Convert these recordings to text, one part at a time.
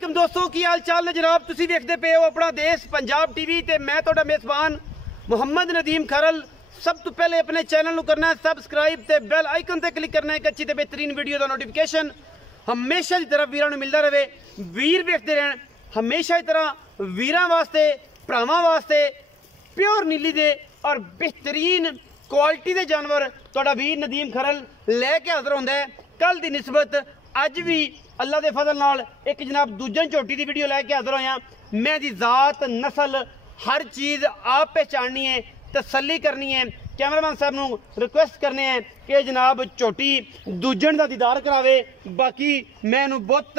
वालेकुम दोस्तों की हाल चाल ने जनाब। तुसी वेखदे पे हो अपना देश पंजाब टीवी ते मैं तुहाडा मेज़बान मुहम्मद नदीम खरल। सब तो पहले अपने चैनल को करना है सबसक्राइब ते बेल आइकन ते क्लिक करना है। एक अच्छी ते बेहतरीन वीडियो का नोटिफिकेशन हमेशा की तरह वीरां नूं मिलदा रहे। वीर वेखदे रहन हमेशा की तरह वीरां वास्ते भरावां वास्ते प्योर नीली दे और बेहतरीन क्वालिटी के जानवर तुहाडा वीर नदीम खरल लैके हाज़र होंदा है। कल की निस्बत अज भी अल्लाह के फजल नाल एक जनाब दूजन झोटी की वीडियो लैके हाज़र होया। मैं दी जात नस्ल हर चीज़ आप पहचाननी है, तसल्ली करनी है। कैमरामैन साहब नूं रिक्वेस्ट करने हैं कि जनाब झोटी दूजन का दीदार करावे। बाकी मैनू बुत,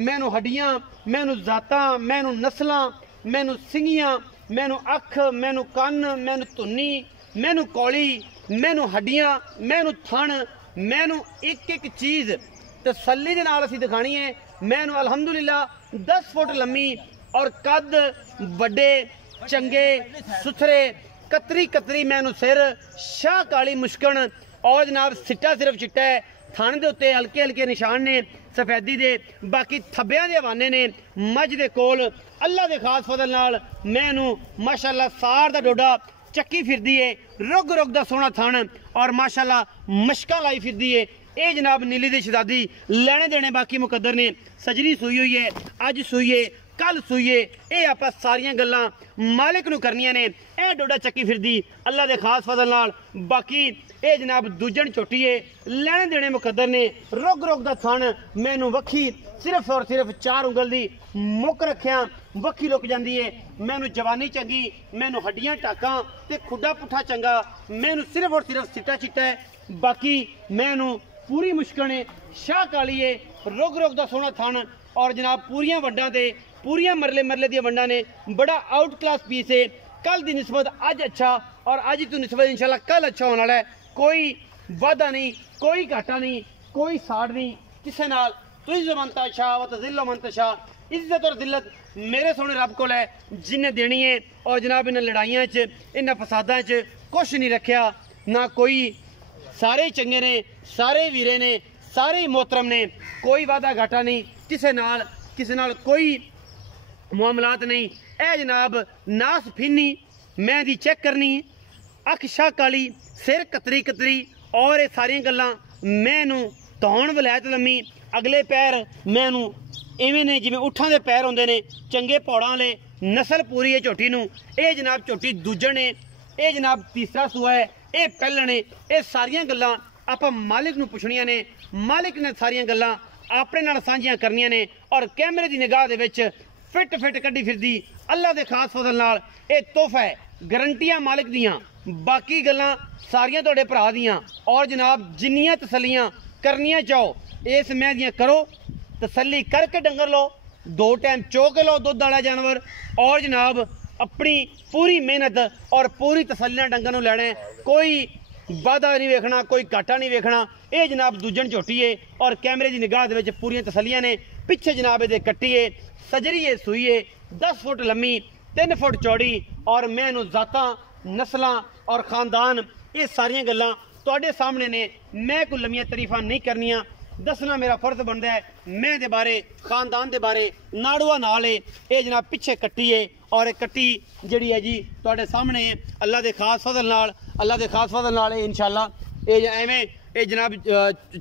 मैनू हड्डियां, मैनू जातां, मैनू नस्लां, मैनू सिंगियां, मैनू अख, मैनू कन, मैनू धुन्नी, मैनू कौली, मैनू हड्डियां, मैनू थण, मैनू एक एक चीज़ तसल्ली दे नाल असीं दिखानी है। मैनू अल्हम्दुलिल्लाह 10 फुट लम्मी और कद वड्डे चंगे सुथरे कतरी कतरी मैनू सिर शाह काली मुश्कन और जनाब सिट्टा सिर्फ चिट्टा है। थाने के उत्ते हल्के हल्के निशान ने सफेदी दे। बाकी थब्बियां दे हवाने ने मझ दे कोल अल्लाह दे खास फजल नाल मैनू माशाअल्लाह सार दा डोडा चक्की फिरदी है। रुग रुग दा सोहना थन और माशाअल्लाह मशका लाई फिरदी है। ये जनाब नीली दी शहजादी लेने देने बाकी मुकद्दर ने। सजरी सूई हुई है, अज सूई है, कल सूईए। ये आप सारियां गल्लां मालिक नूं करनियां ने। यह डोडा चक्की फिरदी अल्लाह दे खास फजल नाल। बाकी ये जनाब दूजन झोटी है, लेने देने मुकद्दर ने। रुग रुग दा थन मैनू वक्खी सिर्फ और सिर्फ 4 उंगल दी मुक रखिया वक्खी लुक जाती है। मैनू जवानी चंगी, मैनू हड्डियां टाकां ते खुडा पुठा चंगा, मैनू सिर्फ और सिर्फ सिट्टा चिट्टा है। बाकी मैनू पूरी मुश्किल है, शाह काली है, रुग रुग दा सोहना थन और जनाब पूरियां वंडां ते पूरियां मरले मरले दी वंडां ने। बड़ा आउट क्लास पीस है। कल की निस्बत अज अच्छा और अज तो निस्बत इंशाल्लाह कल अच्छा होने वाला है। कोई वादा नहीं, कोई घाटा नहीं, कोई साड़ नहीं किसी नाल। तुझ मनता शाह व तज़िल्लु मन तशाह। इज्जत और जिल्लत मेरे सोने रब कोल है जिन्हें देनी है। और जनाब इन्हां लड़ाइयां च इन्हां फसादां च कुछ नहीं रखा ना। कोई सारे चंगे ने, सारे वीरे ने, सारे मोहतरम ने। कोई वादा घाटा नहीं किसी नाल कोई मामलात नहीं। ए जनाब नास फिनी मैं दी चेक करनी, अख शाह काली, सिर कतरी कतरी और ये सारिया गल्लां मैनू धौन वलैत लम्मी। अगले पैर मैनू इवें ने जिवें उठां दे पैर होंदे ने, चंगे पौड़ां वाले। नस्ल पूरी है झोटी नूं। ये जनाब झोटी दूजन है, ये जनाब तीसरा सूआ है, ये पहलण है। ये सारियां गल्लां आपां मालिक नूं पुछणियां ने। मालिक ने सारियां गल्लां अपने नाल सांझियां करनियां ने। और कैमरे की निगाह दे विच फिट फिट कड्डी फिरदी अल्लाह दे खास फजल नाल। ये तोहफा है, गारंटियां मालिक दियां। बाकी गल्लां सारियां तुहाडे भरा दियां। और जनाब जिन्नियां तसल्लियां करनियां चाहो इस मैं दियां करो। तसल्ली करके डंगर लो, 2 टाइम चो के लो दुध वाला जानवर। और जनाब अपनी पूरी मेहनत और पूरी तसल्ली नाल डंगर नूं लैणे। कोई वादा नहीं वेखना, कोई घाटा नहीं वेखना। ये जनाब दूजन झोटी है और कैमरे की निगाह दे विच पूरियां तसल्लियां ने। पिछे जनाब ये कट्टी है, सजरी है, सूई है, 10 फुट लम्मी, 3 फुट चौड़ी। और मैनू जातां नस्लां और खानदान ये सारियां गल्लां तुहाडे सामने ने। मैं कोई लम्मियां तरीफां नहीं करनियां, दसना मेरा फर्ज बनता है। मैं दे बारे खानदान दे बारे नाड़ुआ नाल है। ये जनाब पिछे कट्टी है और एक कट्टी जिहड़ी है जी तुहाडे सामने है। अल्लाह दे खास फजल नाल, अल्लाह दे खास फजल नाल इंशाल्लाह ये एवें ये जनाब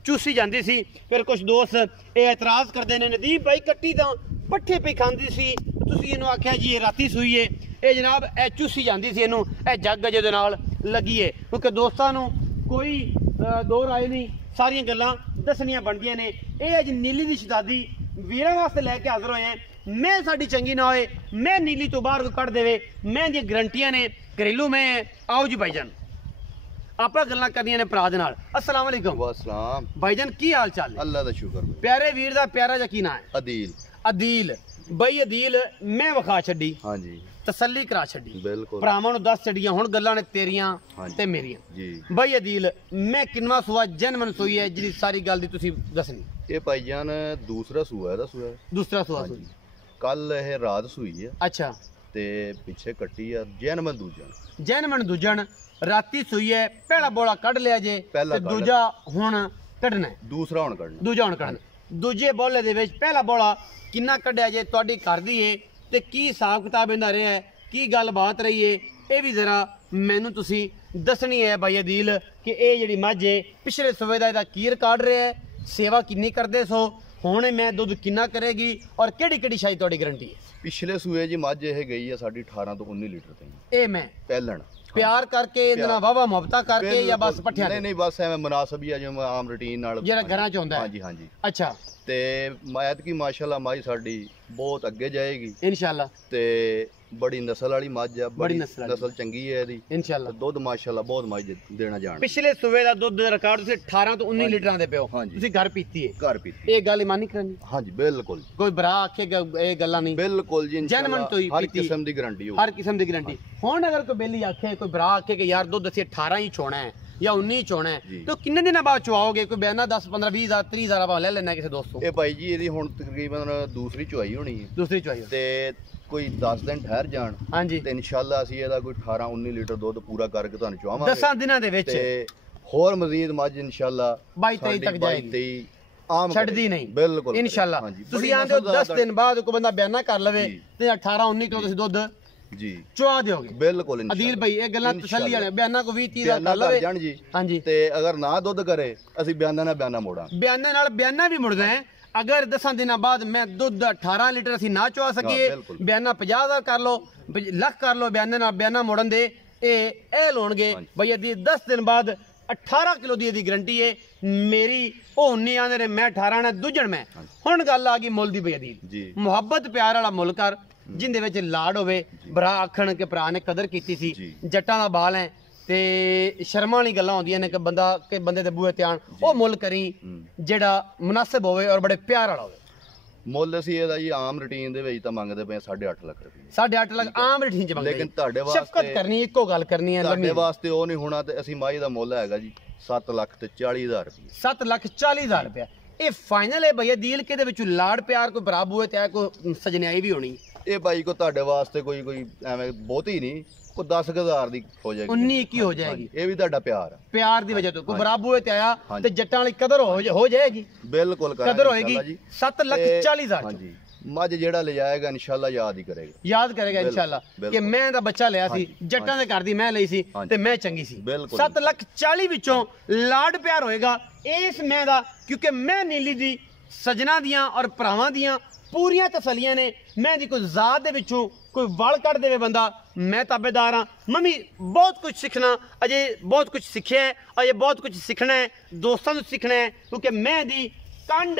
चूसी जाती सी। फिर कुछ दोस्त ये एतराज़ करते हैं, नदीम भाई कट्टी तो पट्ठे पे खाती सी, तुसीं इहनूं आख्या जी ये राती सूई है। ये जनाब ए चूसी जाती सी, इहनूं ए जग अजे दे नाल लगी है। क्योंकि दोस्तां नूं कोई दो राय नहीं, सारियां गल्लां दसनियां बनदियां ने। ये अज नीली दी शहजादी वीरां वास्ते लैके हाज़र होए हैं। मैं साडी चंगी ना होए, मैं नीली तो बाहर कढ़ देवे, मैं दी गारंटियां ने। घरेलू मैं आओ जी भाईजान आप गल्लां करनियां ने भरा दे नाल। अस्सलाम वालेकुम। वालेकुम भाईजान की हाल चाल है? अल्लाह दा शुक्र। प्यारे वीर दा प्यारा जा की नाम है? अदील। अदील बई अदील मैं विखा छड्डी, हाँ जी, तसल्ली करा छड्डी, बिल्कुल भरावां नूं दस छड्डियां। हुण गल्लां ने तेरियां ते मेरियां जी। बई अदील मैं किनवा सूआ जन्मन सूई है जिहदी सारी गल दी तुसीं दसनी। ये भाईजान दूसरा सूआ है, दूसरा सूआ सूई। कल ये रात सूई है। अच्छा ते पिछे कट्टी है जैनमन दूजन। जैनमन दूजन राती सूई है, पहला बोला कढ़ लिया जे ते दूजा हुण कढ़ना है, दूसरा हुण कढ़ना। दूजा हुण कढ़ना। ਦੂਜੇ ਬੋਲੇ ਦੇ ਵਿੱਚ ਪਹਿਲਾ ਬੋਲਾ ਕਿੰਨਾ ਕੱਢਿਆ ਜੇ ਤੁਹਾਡੀ ਘਰ ਦੀ ਏ ਤੇ ਕੀ ਹਿਸਾਬ ਕਿਤਾਬ ਇਹਦਾ ਰਿਹਾ ਹੈ, ਕੀ ਗੱਲਬਾਤ ਰਹੀ ਏ, ਇਹ ਵੀ ਜ਼ਰਾ ਮੈਨੂੰ ਤੁਸੀਂ ਦੱਸਣੀ ਹੈ ਬਾਈ ਅਦੀਲ ਕਿ ਇਹ ਜਿਹੜੀ ਮੱਝ ਏ ਪਿਛਲੇ ਸੂਬੇ ਦਾ ਇਹਦਾ ਕੀ ਰਿਕਾਰਡ ਰਿਹਾ ਹੈ, ਸੇਵਾ ਕਿੰਨੀ ਕਰਦੇ ਸੋ, ਹੁਣ ਮੈਂ ਦੁੱਧ ਕਿੰਨਾ ਕਰੇਗੀ ਔਰ ਕਿਹੜੀ ਕਿਹੜੀ ਸ਼ਾਈ ਤੁਹਾਡੀ ਗਾਰੰਟੀ ਹੈ। ਪਿਛਲੇ ਸੂਏ ਜੀ ਮੱਝ ਇਹ ਗਈ ਆ ਸਾਡੀ 18 ਤੋਂ 19 ਲੀਟਰ ਤਾਈਂ। ਇਹ ਮੈਂ ਪਹਿਲਣ ਪਿਆਰ ਕਰਕੇ ਇਹਦੇ ਨਾਲ ਵਾਵਾ ਮੁਹੱਬਤਾਂ ਕਰਕੇ ਜਾਂ ਬਸ ਪੱਠਿਆਂ ਨਹੀਂ ਨਹੀਂ ਬਸ ਐਵੇਂ ਮੁਨਾਸਬ ਹੀ ਆ ਜਿਵੇਂ ਆਮ ਰੂਟੀਨ ਨਾਲ ਜਿਹੜਾ ਘਰਾਂ ਚ ਹੁੰਦਾ ਹੈ। ਹਾਂਜੀ ਹਾਂਜੀ। ਅੱਛਾ ਤੇ ਐਤਕੀ ਮਾਸ਼ਾਅੱਲਾ ਮੱਝ ਸਾਡੀ ਬਹੁਤ ਅੱਗੇ ਜਾਏਗੀ ਇਨਸ਼ਾਅੱਲਾ। ਤੇ ਬੜੀ ਨਸਲ ਵਾਲੀ ਮੱਝ ਆ, ਬੜੀ ਨਸਲ ਚੰਗੀ ਹੈ ਇਹਦੀ ਇਨਸ਼ਾਅੱਲਾ। ਤੇ ਦੁੱਧ ਮਾਸ਼ਾਅੱਲਾ ਬਹੁਤ ਮੱਝ ਦੇਣਾ ਜਾਣ। ਪਿਛਲੇ ਸੂਬੇ ਦਾ ਦੁੱਧ ਦਾ ਰਿਕਾਰਡ ਤੁਸੀਂ 18 ਤੋਂ 19 ਲੀਟਰਾਂ ਦੇ ਪਿਓ, ਹਾਂਜੀ। ਤੁਸੀਂ ਘਰ ਪੀਤੀ ਹੈ। ਘਰ ਪੀਤੀ ਇਹ ਗੱਲ ਇਮਾਨੀ ਕਰਨੀ, ਹਾਂਜੀ ਬਿਲਕੁਲ ਕੋਈ ਭਰਾ ਆਖੇਗਾ ਇਹ ਗੱਲਾਂ ਨਹੀਂ, ਬਿਲਕੁਲ ਜੀ ਜੈਨੂਇਨ ਤੋਂ ਹੀ ਹਰ ਪੀਤੀ, ਕਿਸਮ ਦੀ ਗਾਰੰਟੀ ਹੋ, ਹਰ ਕਿਸਮ ਦੀ ਗਾਰੰਟੀ। ਹੁਣ ਅਗਰ ਕੋਈ ਬੇਲੀ ਆਖੇ, ਕੋਈ ਭਰਾ ਆਖੇ ਕਿ ਯਾਰ ਦੁੱਧ ਅਸੀਂ 18 ਹੀ ਚੋਣਾ ਹੈ ਜਾਂ 19 ਹੀ ਚੋਣਾ ਹੈ, ਤੇ ਕਿੰਨੇ ਦਿਨਾਂ ਬਾਅਦ ਚਵਾਓਗੇ? ਕੋਈ ਬਿਆਨਾ 10 15 20 ਹਜ਼ਾਰ 30 ਹਜ਼ਾਰ ਆਪਾਂ ਲੈ ਲੈਣਾ ਕਿਸੇ ਦੋਸਤ ਤੋਂ। ਇਹ ਭਾਈ ਜੀ ਇਹਦੀ ਹੁਣ ਤਕਰੀਬਨ ਦੂਸਰੀ ਚੁਆਈ ਹੋਣੀ ਹੈ, ਦੂਸਰੀ ਚਵਾਈ ਤੇ ਕੋਈ 10 ਦਿਨ ਠਹਿਰ ਜਾਣ ਹਾਂਜੀ ਤੇ ਇਨਸ਼ਾਅੱਲਾ ਅਸੀਂ ਇਹਦਾ ਕੋਈ 18 19 ਲੀਟਰ ਦੁੱਧ ਪੂਰਾ ਕਰਕੇ ਤੁਹਾਨੂੰ ਚਵਾਵਾਂਗੇ 10 ਦਿਨਾਂ ਦੇ ਵਿੱਚ। ਤੇ ਹੋਰ ਮਜ਼ੀਦ ਮੱਝ ਇਨਸ਼ਾਅੱਲਾ 22 23 ਤੱਕ ਜਾਏਗੀ, 23 ਆਮ ਛੱਡਦੀ ਨਹੀਂ ਬਿਲਕੁਲ ਇਨਸ਼ਾਅੱਲਾ। ਹਾਂਜੀ। ਤੁਸੀਂ ਆਂਦੇ ਹੋ 10 ਦਿਨ ਬਾਅਦ ਕੋਈ ਬੰਦਾ ਬਿਆਨਾ ਕਰ ਲਵੇ ਤੇ 18 19 ਕਿਲੋ ਤੁਸੀਂ ਦੁੱਧ ਜੀ ਚਵਾ ਦਿਓਗੇ ਬਿਲਕੁਲ ਅਦੀਲ ਭਾਈ। ਇਹ ਗੱਲਾਂ ਤਸੱਲੀ ਵਾਲੇ ਬਿਆਨਾ ਕੋ 20 30 ਦਾ ਕਰ ਲਵੇ ਜਾਣ ਜੀ। ਹਾਂਜੀ। ਤੇ ਅਗਰ ਨਾ ਦੁੱਧ ਕਰੇ ਅਸੀਂ ਬਿਆਨਾ ਨਾਲ ਬਿਆਨਾ ਮੋੜਾਂ, ਬਿਆਨੇ ਨਾਲ ਬਿਆਨਾ ਵੀ ਮੁੜਦਾ ਹੈ। ਅਗਰ 10 ਦਿਨਾਂ ਬਾਅਦ ਮੈਂ ਦੁੱਧ 18 ਲੀਟਰ ਅਸੀਂ ਨਾ ਚਵਾ ਸਕੀਏ, ਬਿਆਨਾ 50 ਦਾ ਕਰ ਲਓ, ਲੱਖ ਕਰ ਲਓ, ਬਿਆਨੇ ਨਾਲ ਬਿਆਨਾ ਮੋੜਨ ਦੇ ਇਹ ਲਾਉਣਗੇ ਬਈ ਇਹਦੀ 10 ਦਿਨ ਬਾਅਦ 18 ਕਿਲੋ ਦੀ ਇਹਦੀ ਗਾਰੰਟੀ ਹੈ ਮੇਰੀ। ਉਹ ਨਹੀਂ ਆਂਦੇ ਨੇ ਮੈਂ 18 ਨਾ ਦੂਜਣ ਮੈਂ। ਹੁਣ ਗੱਲ ਆ ਗਈ ਮੁੱਲ ਦੀ ਬਈ ਅਦੀਲ, ਮੁਹੱਬਤ ਪਿਆਰ ਵਾਲਾ ਮੁੱਲ ਕਰ ਜਿੰਦੇ ਵਿੱਚ ਲਾਡ ਹੋਵੇ। ਭਰਾ ਆਖਣ ਕਿ ਭਰਾ ਨੇ ਕਦਰ ਕੀਤੀ ਸੀ, ਜੱਟਾਂ ਦਾ ਬਾਲ ਹੈ ਤੇ ਸ਼ਰਮਾਂ ਵਾਲੀ ਗੱਲਾਂ ਹੁੰਦੀਆਂ ਨੇ ਕਿ ਬੰਦੇ ਦੇ ਬੂਹੇ ਤੇ ਆਣ। ਉਹ ਮੁੱਲ ਕਰੀ ਜਿਹੜਾ ਮੁਨਾਸਿਬ ਹੋਵੇ ਔਰ ਬੜੇ ਪਿਆਰ ਵਾਲਾ ਹੋਵੇ। ਮੁੱਲ ਅਸੀਂ ਇਹਦਾ ਜੀ ਆਮ ਰੂਟੀਨ ਦੇ ਵਿੱਚ ਤਾਂ ਮੰਗਦੇ ਪਏ 8.5 ਲੱਖ ਰੁਪਏ। 8.5 ਲੱਖ ਆਮ ਰੇਟ ਚ ਮੰਗਦੇ, ਲੇਕਿਨ ਤੁਹਾਡੇ ਵਾਸਤੇ ਸ਼ਫਕਤ ਕਰਨੀ, ਇੱਕੋ ਗੱਲ ਕਰਨੀ ਹੈ। ਤੁਹਾਡੇ ਵਾਸਤੇ ਉਹ ਨਹੀਂ ਹੋਣਾ ਤੇ ਅਸੀਂ ਮਾਈ ਦਾ ਮੁੱਲ ਹੈਗਾ ਜੀ 7,40,000 ਰੁਪਏ। 7,40,000 ਰੁਪਏ ਇਹ ਫਾਈਨਲ ਹੈ ਭਈਆ ਡੀਲ ਕੇ ਦੇ ਵਿੱਚ ਲਾੜ ਪਿਆਰ ਕੋਈ ਭਰਾ ਬੂਹੇ ਤੇ ਆ ਕੋਈ ਸਜਣਾਈ ਵੀ ਹੋਣੀ। ਇਹ ਭਾਈ ਕੋ ਤੁਹਾਡੇ ਵਾਸਤੇ ਕੋਈ ਐਵੇਂ ਬਹੁਤੀ ਨਹੀਂ, ਕੋਈ 10,000 ਦੀ ਹੋ ਜਾਏਗੀ, 19-21 ਹੋ ਜਾਏਗੀ। ਇਹ ਵੀ ਤੁਹਾਡਾ ਪਿਆਰ, ਪਿਆਰ ਦੀ ਵਜ੍ਹਾ ਤੋਂ ਕੋਈ ਭਰਾ ਬੂਹੇ ਤੇ ਆਇਆ ਤੇ ਜੱਟਾਂ ਵਾਲੀ ਕਦਰ ਹੋ ਜਾਏਗੀ, ਬਿਲਕੁਲ ਕਦਰ ਹੋਏਗੀ। 7,40,000 ਹਾਂਜੀ। ਮੱਝ ਜਿਹੜਾ ਲੈ ਜਾਏਗਾ ਇਨਸ਼ਾਅੱਲਾ ਯਾਦ ਹੀ ਕਰੇਗਾ, ਯਾਦ ਕਰੇਗਾ ਇਨਸ਼ਾਅੱਲਾ ਕਿ ਮੈਂ ਦਾ ਬੱਚਾ ਲਿਆ ਸੀ, ਜੱਟਾਂ ਦੇ ਘਰ ਦੀ ਮੈਂ ਲਈ ਸੀ ਤੇ ਮੈਂ ਚੰਗੀ ਸੀ। 7,40,000 ਵਿੱਚੋਂ ਲਾਡ ਪਿਆਰ ਹੋਏਗਾ ਇਸ ਮੈਂ ਦਾ, ਕਿਉਂਕਿ ਮੈਂ ਨੀਲੀ ਦੀ ਸਜਣਾ ਦੀਆਂ ਔਰ ਭਰਾਵਾਂ ਦੀਆਂ ਪੂਰੀਆਂ ਤਸੱਲੀਆਂ ਨੇ। ਮੈਂ ਦੀ ਕੋਈ ਜ਼ਾਤ ਦੇ ਵਿੱਚੋਂ ਕੋਈ ਵਲ ਕੱਢ ਦੇਵੇ ਬੰਦਾ, ਮੈਂ ਤਾਬੇਦਾਰ ਹਾਂ। ਮੰਮੀ ਬਹੁਤ ਕੁਝ ਸਿੱਖਣਾ, ਅਜੇ ਬਹੁਤ ਕੁਝ ਸਿੱਖਿਆ ਹੈ, ਅਜੇ ਬਹੁਤ ਕੁਝ ਸਿੱਖਣਾ ਹੈ, ਦੋਸਤਾਂ ਨੂੰ ਸਿੱਖਣਾ ਹੈ, ਕਿਉਂਕਿ ਮੈਂ ਦੀ ਕੰਡ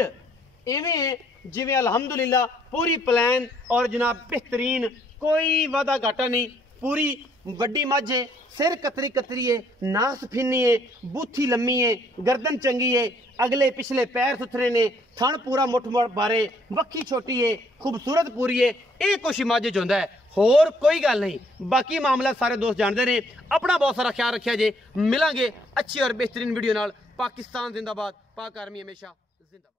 ਇਵੇਂ ਹੈ ਜਿਵੇਂ ਅਲਹਮਦੁਲਿਲਾ ਪੂਰੀ ਪਲਾਨ ਔਰ ਜਨਾਬ ਬਿਹਤਰੀਨ, ਕੋਈ ਵਾਦਾ ਘਾਟਾ ਨਹੀਂ। ਪੂਰੀ ਵੱਡੀ ਮੱਝ ਹੈ, ਸਿਰ ਕਤਰੀ ਕਤਰੀ ਹੈ, ਨਾਸ ਫਿੰਨੀ ਹੈ, ਬੂਥੀ ਲੰਮੀ ਹੈ, ਗਰਦਨ ਚੰਗੀ ਹੈ, ਅਗਲੇ ਪਿਛਲੇ ਪੈਰ ਸੁਥਰੇ ਨੇ, ਥਣ ਪੂਰਾ ਮੁੱਠ ਬਾਰੇ, ਵੱਖੀ ਛੋਟੀ ਹੈ, ਖੂਬਸੂਰਤ ਪੂਰੀ ਹੈ। ਇਹ ਕੁਛ ਮੱਝ ਚ ਹੁੰਦਾ ਹੈ, ਹੋਰ ਕੋਈ ਗੱਲ ਨਹੀਂ। ਬਾਕੀ ਮਾਮਲਾ ਸਾਰੇ ਦੋਸਤ ਜਾਣਦੇ ਨੇ। ਆਪਣਾ ਬਹੁਤ ਸਾਰਾ ਖਿਆਲ ਰੱਖਿਆ ਜੇ। ਮਿਲਾਂਗੇ ਅੱਛੀ ਔਰ ਬਿਹਤਰੀਨ ਵੀਡੀਓ ਨਾਲ। ਪਾਕਿਸਤਾਨ ਜ਼ਿੰਦਾਬਾਦ, ਪਾਕ ਆਰਮੀ ਹਮੇਸ਼ਾ ਜ਼ਿੰਦਾਬਾਦ।